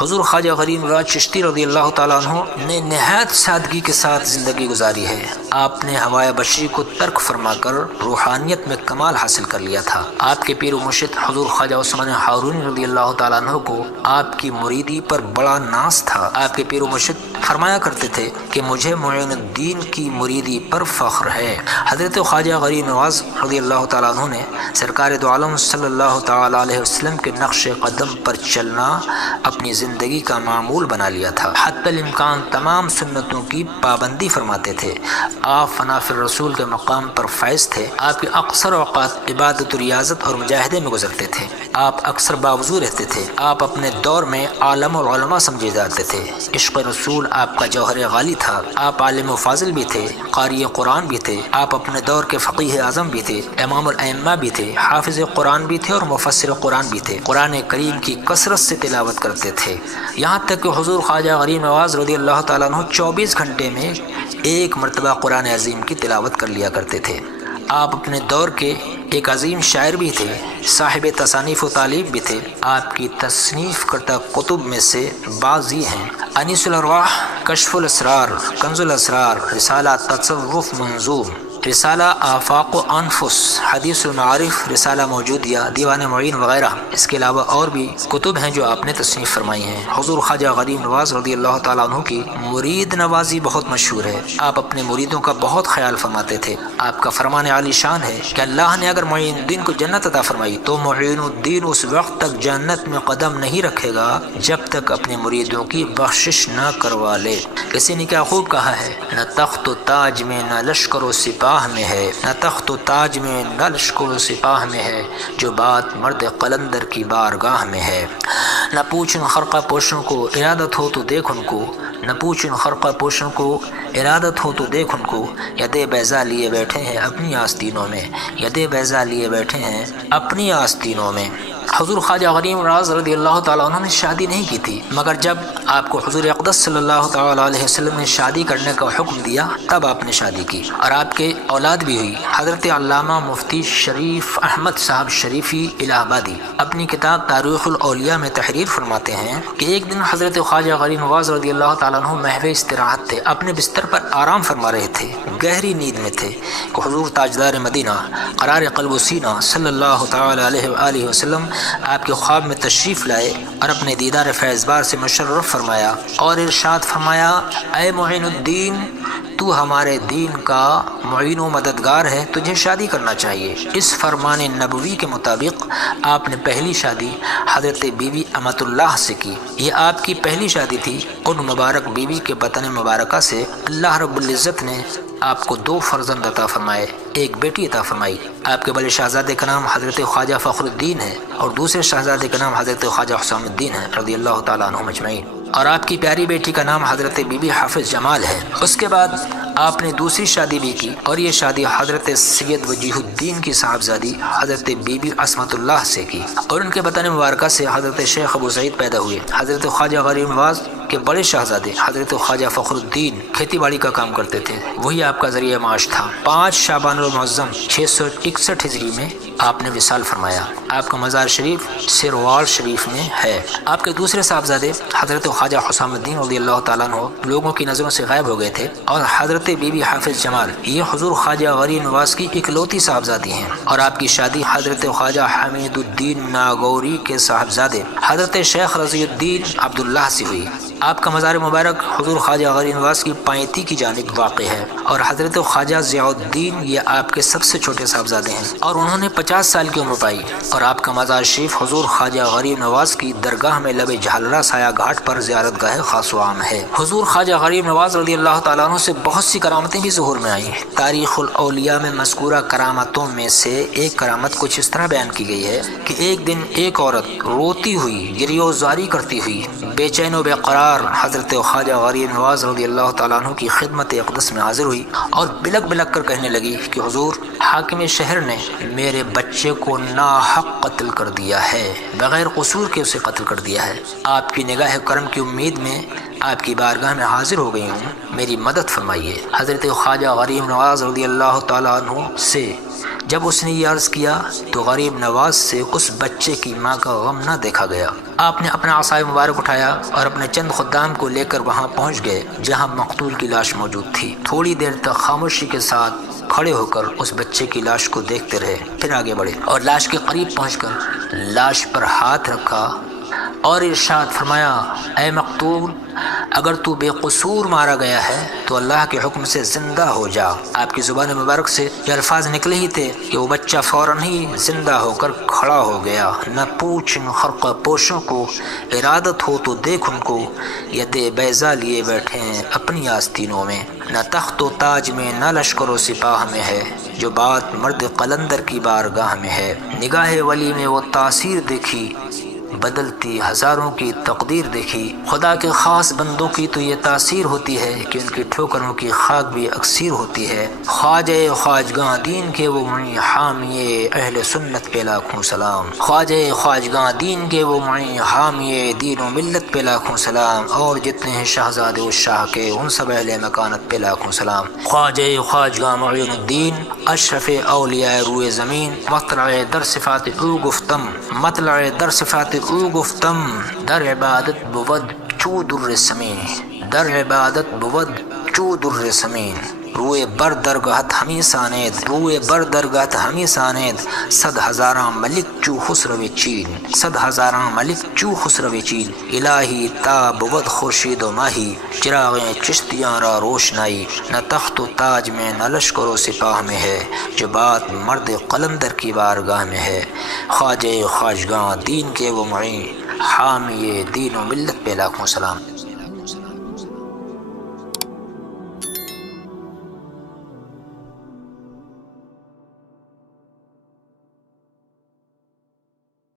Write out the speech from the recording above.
حضور خواجہ غریب نواز چشتی رضی اللہ تعالیٰ عنہ نے نہایت سادگی کے ساتھ زندگی گزاری ہے۔ آپ نے ہوائے بشری کو ترک فرما کر روحانیت میں کمال حاصل کر لیا تھا۔ آپ کے پیر و مرشد حضور خواجہ عثمان ہارونی رضی اللہ تعالیٰ عنہ کو آپ کی مریدی پر بڑا ناز تھا۔ آپ کے پیر و مرشد فرمایا کرتے تھے کہ مجھے معین الدین کی مریدی پر فخر ہے۔ حضرت خواجہ غریب نواز رضی اللہ تعالیٰ عنہ نے سرکار دو عالم صلی اللہ تعالیٰ علیہ وسلم کے نقش قدم پر چلنا اپنی زندگی کا معمول بنا لیا تھا۔ حتی الامکان تمام سنتوں کی پابندی فرماتے تھے۔ آپ فنا فی الرسول کے مقام پر فائز تھے۔ آپ کے اکثر اوقات عبادت و ریاضت اور مجاہدے میں گزرتے تھے۔ آپ اکثر باوضو رہتے تھے۔ آپ اپنے دور میں عالم العلماء سمجھے جاتے تھے۔ عشق رسول آپ کا جوہر غالی تھا۔ آپ عالم و فاضل بھی تھے، قاری قرآن بھی تھے۔ آپ اپنے دور کے فقیہ اعظم بھی تھے، امام الائمہ بھی تھے، حافظ قرآن بھی تھے اور مفسر قرآن بھی تھے۔ قرآن کریم کی کثرت سے تلاوت کرتے تھے، یہاں تک کہ حضور خواجہ غریب نواز رضی اللہ تعالیٰ عنہ 24 گھنٹے میں ایک مرتبہ قرآن عظیم کی تلاوت کر لیا کرتے تھے۔ آپ اپنے دور کے ایک عظیم شاعر بھی تھے، صاحب تصانیف و تعلیف بھی تھے۔ آپ کی تصنیف کردہ کتب میں سے بعض یہ ہیں: انیس الارواح، کشف الاسرار، کنز الاسرار، رسالہ تصوف منظوم، رسالہ آفاق و انفس، حدیث المعارف، رسالہ موجودیہ، دیوان معین وغیرہ۔ اس کے علاوہ اور بھی کتب ہیں جو آپ نے تصنیف فرمائی ہیں۔ حضور خواجہ غریب نواز رضی اللہ تعالیٰ عنہ کی مرید نوازی بہت مشہور ہے۔ آپ اپنے مریدوں کا بہت خیال فرماتے تھے۔ آپ کا فرمان عالی شان ہے کہ اللہ نے اگر معین الدین کو جنت عطا فرمائی تو معین الدین اس وقت تک جنت میں قدم نہیں رکھے گا جب تک اپنے مریدوں کی بخشش نہ کروا لے۔ کسی نے کیا خوب کہا ہے: نہ تخت و تاج میں نہ لشکر و سپاہ میں ہے، نہ تخت و تاج میں نہ لشکر و سپاہ میں ہے، جو بات مرد قلندر کی بارگاہ میں ہے۔ نہ پوچھ ان خرقہ پوشوں کو ارادت ہو تو دیکھ ان کو، نہ پوچھ ان خرقہ پوشوں کو ارادت ہو تو دیکھ ان کو، یدے بیضا لیے بیٹھے ہیں اپنی آستینوں میں، یدے بیضا لیے بیٹھے ہیں اپنی آستینوں میں۔ حضور خواجہ غریب نواز رضی اللہ تعالیٰ عنہ نے شادی نہیں کی تھی، مگر جب آپ کو حضور اقدس صلی اللہ تعالیٰ علیہ وسلم نے شادی کرنے کا حکم دیا تب آپ نے شادی کی اور آپ کے اولاد بھی ہوئی۔ حضرت علامہ مفتی شریف احمد صاحب شریفی الہ آبادی اپنی کتاب تاریخ الاولیاء میں تحریر فرماتے ہیں کہ ایک دن حضرت خواجہ غریب نواز رضی اللہ تعالیٰ عنہ محو استراحت تھے، اپنے بستر پر آرام فرما رہے تھے، گہری نیند میں تھے کہ حضور تاجدار مدینہ قرار قلب و سینہ صلی اللہ تعالیٰ علیہ وآلہ وسلم آپ کے خواب میں تشریف لائے اور اپنے دیدار فیض بار سے مشرف فرمایا اور ارشاد فرمایا: اے معین الدین، تو ہمارے دین کا معین و مددگار ہے، تجھے شادی کرنا چاہیے۔ اس فرمان نبوی کے مطابق آپ نے پہلی شادی حضرت بی بی امت اللہ سے کی۔ یہ آپ کی پہلی شادی تھی۔ ان مبارک بیوی کے بطن مبارکہ سے اللہ رب العزت نے آپ کو 2 فرزند عطا فرمائے، ایک بیٹی عطا فرمائی۔ آپ کے بڑے شہزادے کا نام حضرت خواجہ فخر الدین ہے اور دوسرے شہزادے کا نام حضرت خواجہ حسام الدین ہے رضی اللہ تعالیٰ عنہم اجمعین، اور آپ کی پیاری بیٹی کا نام حضرت بی بی حافظ جمال ہے۔ اس کے بعد آپ نے دوسری شادی بھی کی اور یہ شادی حضرت سید وجیہ الدین کی صاحبزادی حضرت بی بی عصمت اللہ سے کی اور ان کے بطن مبارکہ سے حضرت شیخ ابو سعید پیدا ہوئے۔ حضرت خواجہ غریب نواز کے بڑے شہزادے حضرت خواجہ فخر الدین کھیتی باڑی کا کام کرتے تھے، وہی آپ کا ذریعہ معاش تھا۔ 5 شعبان المعظم 661 ہجری میں آپ نے وصال فرمایا۔ آپ کا مزار شریف سروال شریف میں ہے۔ آپ کے دوسرے صاحبزادے حضرت خواجہ حسام الدین رضی اللہ تعالیٰ عنہ لوگوں کی نظروں سے غائب ہو گئے تھے، اور حضرت بی بی حافظ جمال یہ حضور خواجہ غریب نواز کی اکلوتی صاحبزادی ہیں، اور آپ کی شادی حضرت خواجہ حمید الدین ناگوری کے صاحبزادے حضرت شیخ رضی الدین عبداللہ سے ہوئی۔ آپ کا مزار مبارک حضور خواجہ غریب نواز کی پائنتی کی جانب واقع ہے، اور حضرت خواجہ ضیاء الدین یہ آپ کے سب سے چھوٹے صاحبزادے ہیں اور انہوں نے 50 سال کی عمر پائی، اور آپ کا مزار شریف حضور خواجہ غریب نواز کی درگاہ میں لب جھلرا سایہ گھاٹ پر زیارت گاہ خاص و عام ہے۔ حضور خواجہ غریب نواز رضی اللہ تعالیٰ عنہ سے بہت سی کرامتیں بھی ظہور میں آئیں۔ تاریخ الاولیاء میں مذکورہ کرامتوں میں سے ایک کرامت کچھ اس طرح بیان کی گئی ہے کہ ایک دن ایک عورت روتی ہوئی، گریہ و زاری کرتی ہوئی، بے چین و بے قرار حضرت خواجہ غریب نواز رضی اللہ تعالیٰ عنہ کی خدمت اقدس میں حاضر ہوئی اور بلک بلک کر کہنے لگی کہ حضور، حاکم شہر نے میرے بچے کو ناحق قتل کر دیا ہے، بغیر قصور کے اسے قتل کر دیا ہے۔ آپ کی نگاہ کرم کی امید میں آپ کی بارگاہ میں حاضر ہو گئی ہوں، میری مدد فرمائیے۔ حضرت خواجہ غریب نواز رضی اللہ تعالیٰ عنہ سے جب اس نے یہ عرض کیا تو غریب نواز سے اس بچے کی ماں کا غم نہ دیکھا گیا۔ آپ نے اپنا عصا مبارک اٹھایا اور اپنے چند خدام کو لے کر وہاں پہنچ گئے جہاں مقتول کی لاش موجود تھی۔ تھوڑی دیر تک خاموشی کے ساتھ کھڑے ہو کر اس بچے کی لاش کو دیکھتے رہے، پھر آگے بڑھے اور لاش کے قریب پہنچ کر لاش پر ہاتھ رکھا اور ارشاد فرمایا، اے مقتول، اگر تو بے قصور مارا گیا ہے تو اللہ کے حکم سے زندہ ہو جا۔ آپ کی زبان مبارک سے یہ الفاظ نکلے ہی تھے کہ وہ بچہ فوراً ہی زندہ ہو کر کھڑا ہو گیا۔ نہ پوچھ ان خرقہ پوشوں کو، ارادت ہو تو دیکھ ان کو، ید بیضا لیے بیٹھے ہیں اپنی آستینوں میں۔ نہ تخت و تاج میں نہ لشکر و سپاہ میں ہے، جو بات مرد قلندر کی بارگاہ میں ہے۔ نگاہ ولی میں وہ تاثیر دیکھی، بدلتی ہزاروں کی تقدیر دیکھی۔ خدا کے خاص بندوں کی تو یہ تاثیر ہوتی ہے کہ ان کی ٹھوکروں کی خاک بھی اکثیر ہوتی ہے۔ خواجہ خواجگاں دین کے وہ معین حامی اہل سنت پہ لاکھوں سلام۔ خواجہ خواجگاں دین کے وہ معین حامی دین و ملت پہ لاکھوں سلام، اور جتنے ہیں شہزادے و شاہ کے ان سب اہل مکانت پہ لاکھوں سلام۔ خواجہ خواجگاں معین الدین، اشرف اولیاء روئے زمین، مطلع در صفات او گفتم، مطلع در صفات او گفتم، در عبادت بود چو در سمین، در عبادت بود چو در سمین۔ روئے بر درگاہت ہمی سانید، روئے بر درگاہت ہمی سانید، صد ہزاراں ملک چو خسرو چین، صد ہزاراں ملک چو خسرو چین۔ الہی تا بود خورشید و ماہی، چراغیں چشتیاں را روشنائی۔ نہ تخت و تاج میں نہ لشکر و سپاہ میں ہے، جو بات مرد قلندر کی بارگاہ میں ہے۔ خواجہ خواجگاں دین کے وہ معین حامی دین و ملت پہ لاکھوں سلام۔